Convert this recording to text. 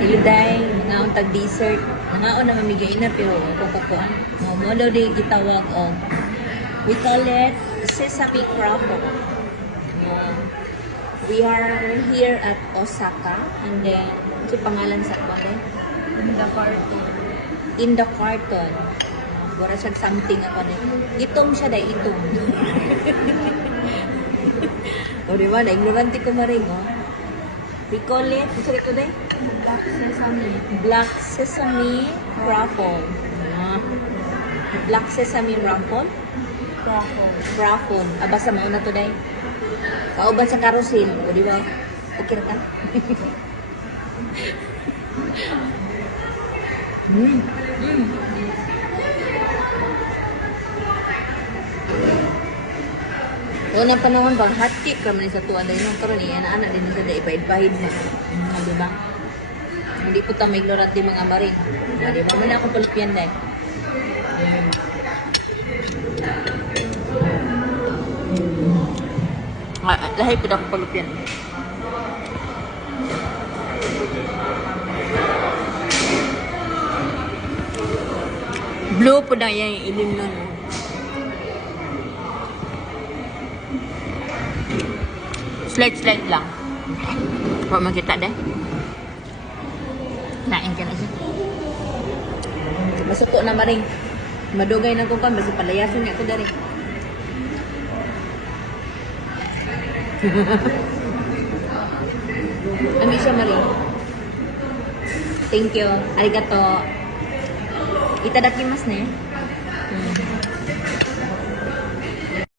Iliday, mga untag dessert. Nangaon na mamigay na pero ako. Mo daw di gitawag og we call it sesame croffle. We are here at Osaka and then si pangalan sa kote? In the carton. Wala siya something ako na. Itong siya dahil itong. O diba, na-ignorante ko maring, oh. We call it, ito dahil? Black sesame. Black sesame ruffle. Black sesame ruffle? Croffle. Ruffle. Basta mauna to dahil. Kauban sa carousel. O diba? Okay na ka? Unang panahon bang hot cake kami sa tuwan na yun. Pero niya na din sa ipaid-pahid na. Diba? Hindi po ta may ignorant di mga marin. Diba? Muna akong palupyan dahil. Lahat po na akong palupyan. Blue po na yan yung ilim nun. Slide lang. Huwag makita deh. Nain ka na siya. Masuko na maring. Madugay na ko kan. Basta palayasan niya ko dari. Ami siya maring. Thank you. Arigato. Itadakimasu ne.